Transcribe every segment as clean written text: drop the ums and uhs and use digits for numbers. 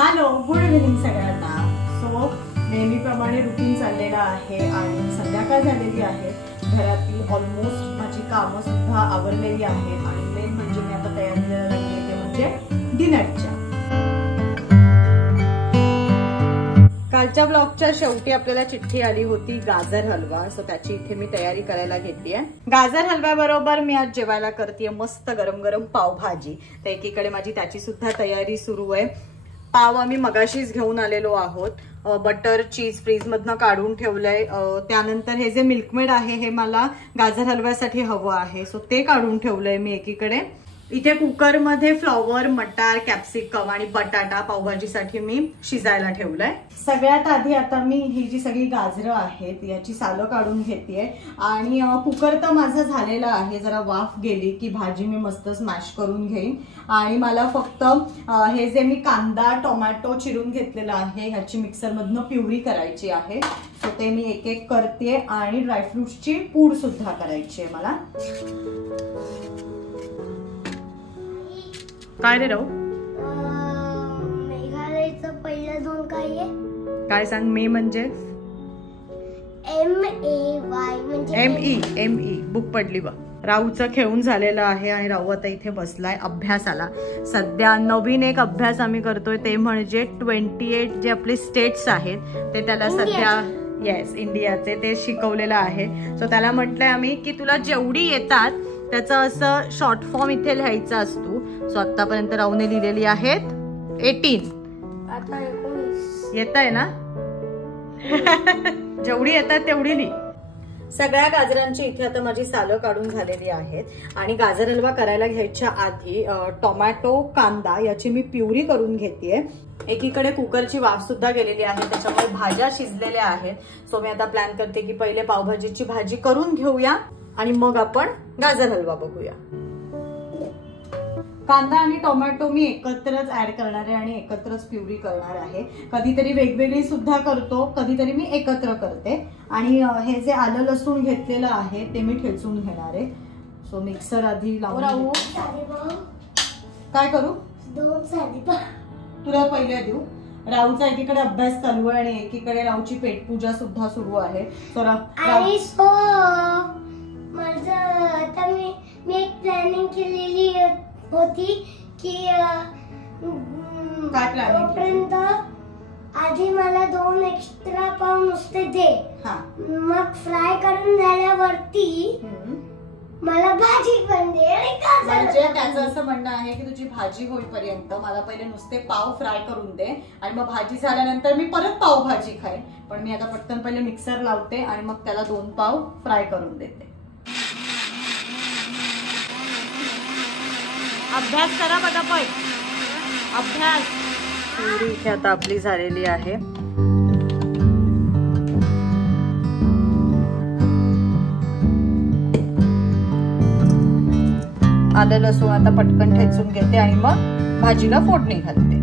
Hello, good evening सगळ्यांना. So नेहमीप्रमाणे routine चाललेलं आहे आणि संध्याकाळ झालेली आहे. घरातील ऑलमोस्ट माझी कामं सुद्धा आवरलेली आहेत आणि मेन म्हणजे मी आता तयारी करायला लागली ते म्हणजे डिनरच्या. कालच्या ब्लॉगच्या शेवटी आपल्याला चिठ्ठी आली होती गाजर हलवा. सो त्याची इथे मी तयारी करायला घेतलीये. गाजर हलव्याबरोबर मी आज जेवायला करतेय मस्त गरम गरम पावभाजी. तर एकीकडे माझी त्याची सुद्धा तयारी सुरू आहे. पाव आम्ही मगाशीच घेऊन आलेलो आहोत. बटर चीज फ्रीज मधनं काढून ठेवलंय. त्यानंतर हे जे मिल्कमेड आहे हे मला गाजर हलव्यासाठी हवं आहे. सो ते काढून ठेवलंय मी एकीकडे. इथे कुकर मध्ये फ्लॉवर, मटार, कॅप्सिकम आणि बटाटा पावभाजीसाठी मी शिजायला ठेवलंय. सगळ्यात आधी आता मी ही जी सगळी गाजरं आहेत याची सालं काढून घेतेय आणि कुकर तर माझा झालेला आहे. जरा वाफ गेली की भाजी मी मस्त स्मॅश करून घेईन. आणि मला फक्त हे जे मी कांदा टोमॅटो चिरून घेतलेला आहे ह्याची मिक्सर मधनं प्युरी करायची आहे. सो ते मी एक एक करते आणि ड्रायफ्रुट्सची पूड सुद्धा करायची आहे मला. काय रे राहू? मेघालयचं पहिलं दोन काय आहे? काय सांग? मे म्हणजे ME बुक पडली बघ. राहूचं खेळून झालेलं आहे आणि राहू आता इथे बसलाय अभ्यासाला. सध्या नवीन एक अभ्यास आम्ही करतोय ते म्हणजे 28 जे आपले स्टेट्स आहेत ते त्याला सध्या येस इंडियाचे ते शिकवलेलं आहे. सो त्याला म्हटलंय आम्ही की तुला जेवढी येतात त्याचा असं शॉर्ट फॉर्म इथे लिहायचा असतो. सो आतापर्यंत राहूने लिहिलेली आहेत 18. आता 19 येत आहे ना? जेवढी येतात तेवढी लिही. सगळ्या गाजरांची इथे आता माझी सालं काढून झालेली आहेत आणि गाजर हलवा करायला घ्यायच्या आधी टोमॅटो कांदा याची मी प्युरी करून घेतेय. एकीकडे कुकरची वाफ सुद्धा गेलेली आहे त्याच्यामुळे भाज्या शिजलेल्या आहेत. सो मी आता प्लॅन करते की पहिले पावभाजीची भाजी करून घेऊया आणि मग आपण गाजर हलवा बघूया. कांदा आणि टोमॅटो मी एकत्रच ऍड करणार आहे आणि एकत्रच प्युरी करणार आहे. कधीतरी वेगवेगळी सुद्धा करतो, कधीतरी मी एकत्र करते. आणि हे जे आलं लसूण घेतलेलं आहे ते मी ठेचून घेणार आहे. सो मिक्सर आधी लावून राहू. काय करू? तुला पहिले देऊ. राहूचा एकीकडे अभ्यास चालू आहे आणि एकीकडे राहूची पेटपूजा सुद्धा सुरू आहे. आता मी एक प्लॅनिंग केलेली होती की काय प्लॅनिंग? आधी मला 2 एक्स्ट्रा पाव नुसते दे. मग फ्राय करून झाल्यावरती मला भाजी पण दे. म्हणजे त्याचं असं म्हणणं आहे की तुझी भाजी होईपर्यंत मला पहिले नुसते पाव फ्राय करून दे आणि मग भाजी झाल्यानंतर मी परत पावभाजी खाईन. पण मी आता पटकन पहिले मिक्सर लावते आणि मग त्याला 2 पाव फ्राय करून देते. अभ्यास करा पटापट. अभ्यास. पुरी इथे आता आपली झालेली आहे. आलं लसूण आता पटकन ठेचून घेते आणि मग भाजीला फोडणी घालते.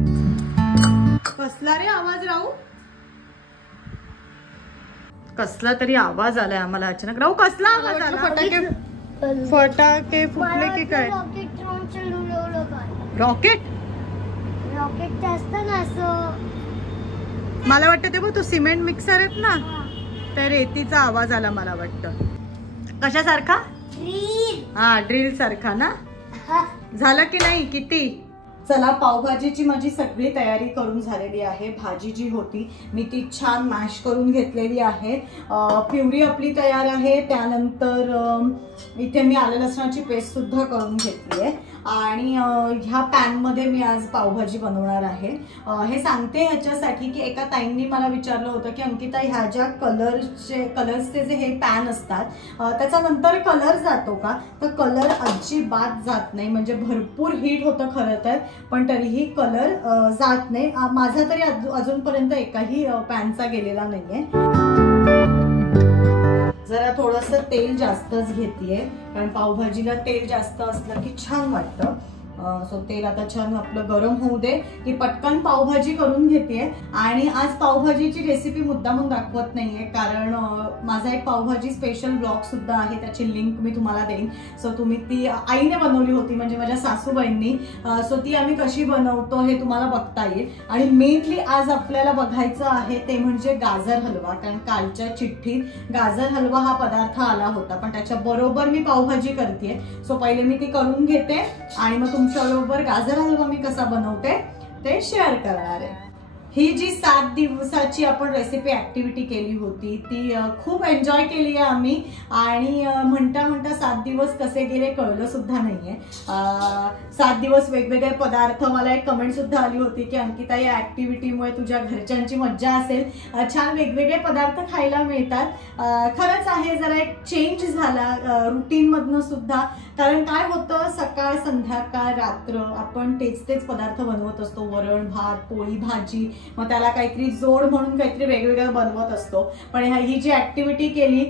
कसला रे आवाज राहू? कसला तरी आवाज आलाय आम्हाला अचानक. राहू कसला आवाज आला? फटाके फुटले की काय? रॉकेट जास्त ना असं मला वाटतं ते बघ तो सिमेंट मिक्सर आहेत ना त्या रेतीचा आवाज आला मला वाटतं. कशासारखा? हा ड्रिल सारखा ना. झालं की नाही? किती? चला पावभाजीची माझी सगळी तयारी करून झालेली आहे. भाजी जी होती मी ती छान मॅश करून घेतलेली आहे. प्युरी आपली तयार आहे. त्यानंतर इथे मी आलं लसणाची पेस्ट सुद्धा करून घेतली आहे आणि ह्या पॅन मध्ये मी आज पावभाजी बनवणार आहे. हे सांगते ह्याच्यासाठी की एका ताईंनी मला विचारलं होतं की अंकिता ह्या ज्या कलर्सचे जे हे पॅन असतात त्याच्यानंतर कलर जातो का? तर कलर अजिबात जात नाही. म्हणजे भरपूर हीट होतं खरं तर पण तरीही कलर जात नाही. माझा तरी अजूनपर्यंत एकाही पॅनचा गेलेला नाहीये. जरा थोडंसं तेल जास्तच घेतेय कारण पावभाजीला तेल जास्त असलं की छान वाटतं. सो तेल आता छान आपलं गरम होऊ दे की पटकन पावभाजी करून घेते. आणि आज पावभाजीची रेसिपी मुद्दामून दाखवत नाहीये कारण माझा एक पावभाजी स्पेशल ब्लॉग सुद्धा आहे, त्याची लिंक मी तुम्हाला देईन. सो तुम्ही ती आईने बनवली होती म्हणजे माझ्या सासूबाईंनी. सो ती आम्ही कशी बनवतो हे तुम्हाला बघता येईल. आणि मेनली आज आपल्याला बघायचं आहे ते म्हणजे गाजर हलवा, कारण कालच्या चिठ्ठीत गाजर हलवा हा पदार्थ आला होता, पण त्याच्या बरोबर मी पावभाजी करते. सो पहिले मी ती करून घेते आणि मग तुमच्या बरोबर गाजर हलवा मी कसा बनवते ते शेअर करणार आहे. ही जी 7 दिवसाची आपण रेसिपी ऍक्टिव्हिटी केली होती ती खूप एन्जॉय केली आहे आम्ही. आणि म्हणता म्हणता 7 दिवस कसे गेले कळलं सुद्धा नाहीये. 7 दिवस वेगवेगळे पदार्थ. मला एक कमेंट सुद्धा आली होती की अंकिता या ऍक्टिव्हिटीमुळे तुझ्या घरच्यांची मज्जा असेल, छान वेगवेगळे पदार्थ खायला मिळतात. खरंच आहे, जरा एक चेंज झाला रुटीन मधनं सुद्धा. कारण काय होतं, सकाळ संध्याकाळ रात्र आपण तेच पदार्थ बनवत असतो, वरण भात पोळी भाजी, मग त्याला काहीतरी जोड म्हणून काहीतरी वेगवेगळं बनवत असतो. पण ही जी ऍक्टिव्हिटी केली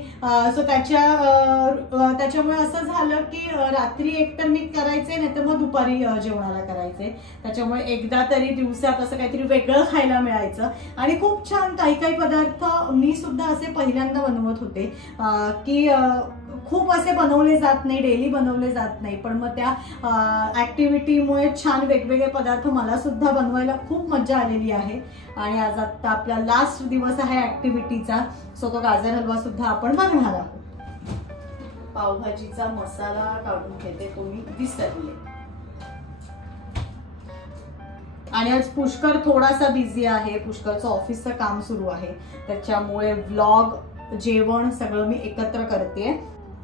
सो त्याच्यामुळे असं झालं की रात्री एकतर मी करायचे नाही तर मग दुपारी जेवणाला करायचे. त्याच्यामुळे एकदा तरी दिवसात असं काहीतरी वेगळं खायला मिळायचं. आणि खूप छान काही पदार्थ मी सुद्धा असे पहिल्यांदा बनवत होते की खूप असे बनवले जात नाही, डेली बनवले जात नाही, पण मग त्या ऍक्टिव्हिटीमुळे छान वेगवेगळे पदार्थ मला सुद्धा बनवायला खूप मजा आलेली आहे. आणि आज आता आपला लास्ट दिवस आहे ऍक्टिव्हिटीचा. सो तो गाजर हलवा सुद्धा आपण बनवणार आहोत. पावभाजीचा मसाला काढून घेते, तुम्ही विसरले. आणि आज पुष्कर थोडासा बिझी आहे, पुष्करचं ऑफिसचं काम सुरू आहे, त्याच्यामुळे व्लॉग जेवण सगळं मी एकत्र करते.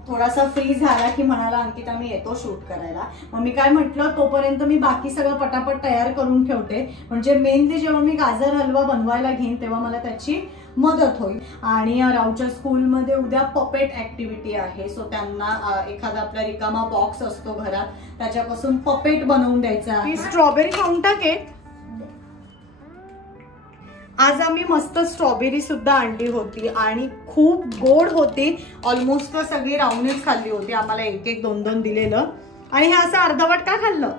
थोडासा फ्री झाला की म्हणाला अंकिता मी येतो शूट करायला. मग मी काय म्हटलं तोपर्यंत मी बाकी सगळं पटापट तयार करून ठेवते, म्हणजे मेनली जेव्हा मी गाजर हलवा बनवायला घेईन तेव्हा मला त्याची मदत होईल. आणि राऊच्या स्कूलमध्ये उद्या पपेट ऍक्टिव्हिटी आहे. सो त्यांना एखादा आपला रिकामा बॉक्स असतो घरात, त्याच्यापासून पपेट बनवून द्यायचा आहे. स्ट्रॉबेरी खाऊन टाके. आज आम्ही मस्त स्ट्रॉबेरी सुद्धा आणली होती आणि खूप गोड होती. ऑलमोस्ट सगळी राऊंडच खाल्ली होती, आम्हाला 1-1 2-2 दिलेलं. आणि हे असं अर्धवट का खाल्लं?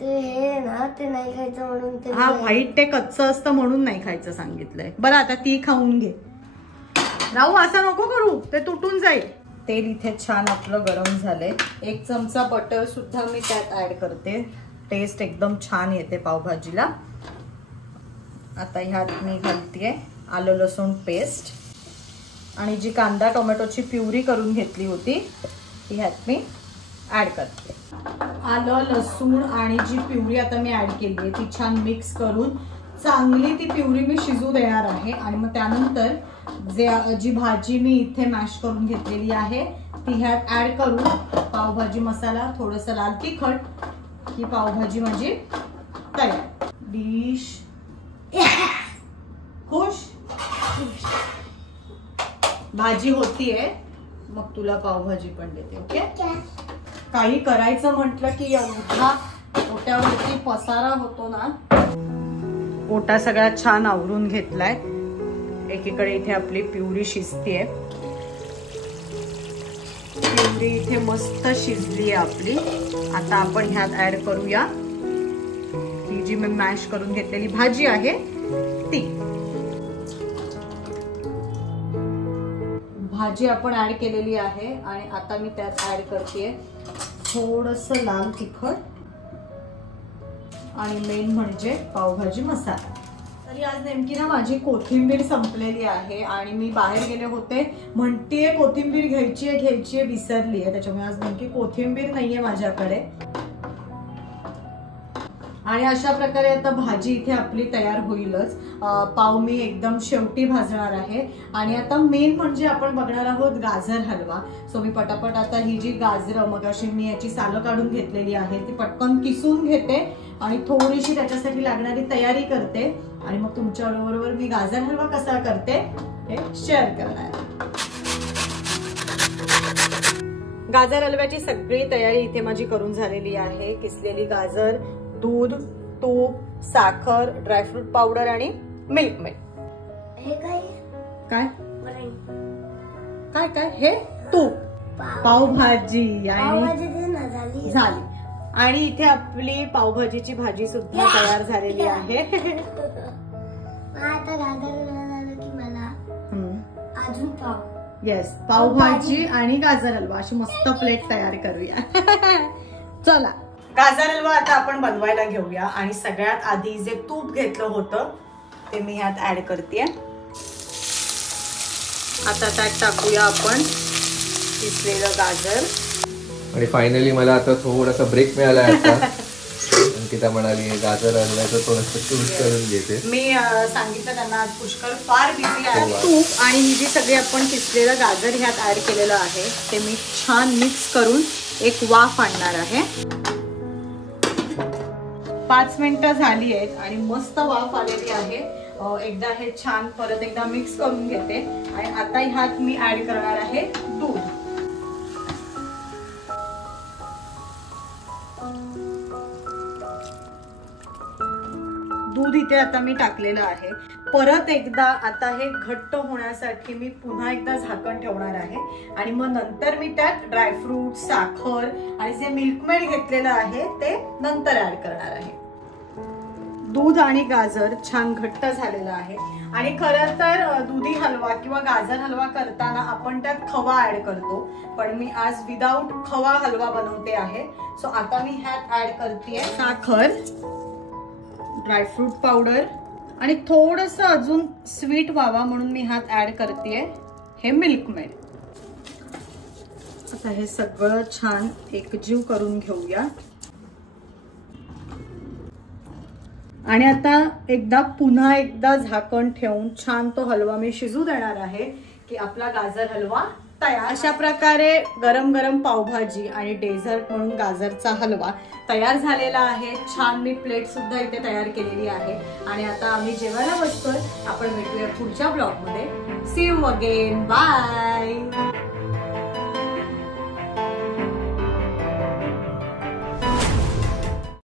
ते ना ते नाही खायचं म्हणून. हा व्हाईट ते कच्चं असतं म्हणून नाही खायचं सांगितलंय. बरं आता ती खाऊन घे. राहू असं नको करू, ते तुटून जाईल. तेल इथे छान आपलं गरम झालंय. 1 चमचा बटर सुद्धा मी त्यात ऍड करते, टेस्ट एकदम छान येते पावभाजीला. आता ह्यात मी घालतेय आलं लसूण पेस्ट आणि जी कांदा टोमॅटोची प्युरी करून घेतली होती ती ह्यात मी ऍड करते. आलं लसूण आणि जी प्युरी आता मी ऍड केली आहे ती छान मिक्स करून चांगली ती प्युरी मी शिजू देणार आहे. आणि मग त्यानंतर जी भाजी मी इथे मॅश करून घेतलेली आहे ती ह्यात ऍड करून पावभाजी मसाला, थोडंसं लाल तिखट की पावभाजी माझी तयार. डिश खुश. भाजी होतीये मग तुला पावभाजी पण देते. ओके. काही करायचं म्हटलं की एवढा ओट्यावरती पसारा होतो ना. ओटा सगळा छान आवरून घेतलाय. एकीकडे इथे आपली प्युरी शिजतीये. प्युरी इथे मस्त शिजली आहे आपली. आता आपण ह्यात ऍड करूया ही जी मी मॅश करून घेतलेली भाजी आहे ती. भाजी आपण ऍड केलेली आहे आणि आता मी त्यात ऍड करते थोडंसं लाल तिखट आणि मेन म्हणजे पावभाजी मसाला. तरी आज नेमकी ना माझी कोथिंबीर संपलेली आहे आणि मी बाहेर गेले होते, म्हणतेय कोथिंबीर घ्यायची विसरली आहे, त्याच्यामुळे आज नेमकी कोथिंबीर नाहीये माझ्याकडे. आणि अशा प्रकारे आता भाजी इथे आपली तयार होईलच. पाव मी एकदम शेवटी भाजणार आहे. आणि आता मेन म्हणजे आपण बघणार आहोत गाजर हलवा. सो मी पटापट आता ही जी गाजरं मगाशी मी याची सालं काढून घेतलेली आहे ती पटकन किसून घेते आणि थोडीशी त्याच्यासाठी लागणारी तयारी करते आणि मग तुमच्या बरोबर मी गाजर हलवा कसा करते हे शेअर करणार. गाजर हलव्याची सगळी तयारी इथे माझी करून झालेली आहे. किसलेली गाजर, दूध, तूप, साखर, ड्रायफ्रूट पावडर आणि मिल्क मेड. हे काय काय काय काय हे तूप. पावभाजी आणि झाली. आणि इथे आपली पावभाजीची भाजी सुद्धा तयार झालेली आहे. आता गाजर झालं की मला अजून पाव. येस, पावभाजी आणि गाजर हलवा अशी मस्त प्लेट तयार करूया. चला, गाजर हलवा आता आपण बनवायला घेऊया. आणि सगळ्यात आधी जे तूप घेतलं होतं ते मी ह्यात ऍड करते. आता त्यात टाकूया आपण किसलेलं गाजर. आणि फायनली मला आता थोडासा ब्रेक मिळाला आता. अंकिता म्हणाली गाजर हलव्याचं थोडंसं चूज करून घेते. मी सांगितलं त्यांना आज पुष्कळ फार बिझी आहे. तूप आणि ही जी सगळी आपण किसलेलं गाजर ह्यात ऍड केलेलं आहे ते मी छान मिक्स करून एक वाफ आणणार आहे. 5 मिनिटं झाली आहेत आणि मस्त वाफ आलेली आहे. एकदा हे छान परत एकदा मिक्स करून घेते. आणि आता ह्यात मी ऍड करणार आहे दूध. दूध इथे आता मी टाकलेलं आहे. परत एकदा आता हे घट्ट होण्यासाठी मी पुन्हा एकदा झाकण ठेवणार आहे. आणि मग नंतर मी त्यात ड्रायफ्रूट, साखर आणि जे मिल्कमेड घेतलेलं आहे ते नंतर ऍड करणार आहे. दूध आणि गाजर छान घट्ट झालेलं आहे. आणि खरं तर दुधी हलवा किंवा गाजर हलवा करताना आपण त्यात खवा ऍड करतो, पण मी आज विदाऊट खवा हलवा बनवते आहे. सो आता मी ह्यात ऍड करते साखर, ड्रायफ्रूट पावडर आणि थोडंसं अजून स्वीट व्हावा म्हणून मी ह्यात ऍड करते हे मिल्कमेड. आता हे सगळं छान एकजीव करून घेऊया. आणि आता पुन्हा एकदा झाकण ठेवून छान तो हलवा मी शिजू देणार आहे की आपला गाजर हलवा तयार. अशा प्रकारे गरम गरम पावभाजी आणि डेझर्ट म्हणून गाजरचा हलवा तयार झालेला आहे. छान मी प्लेट सुद्धा इथे तयार केलेली आहे. आणि आता आम्ही जेवायला बसतोय. आपण भेटूया पुढच्या ब्लॉगमध्ये. See you again. बाय.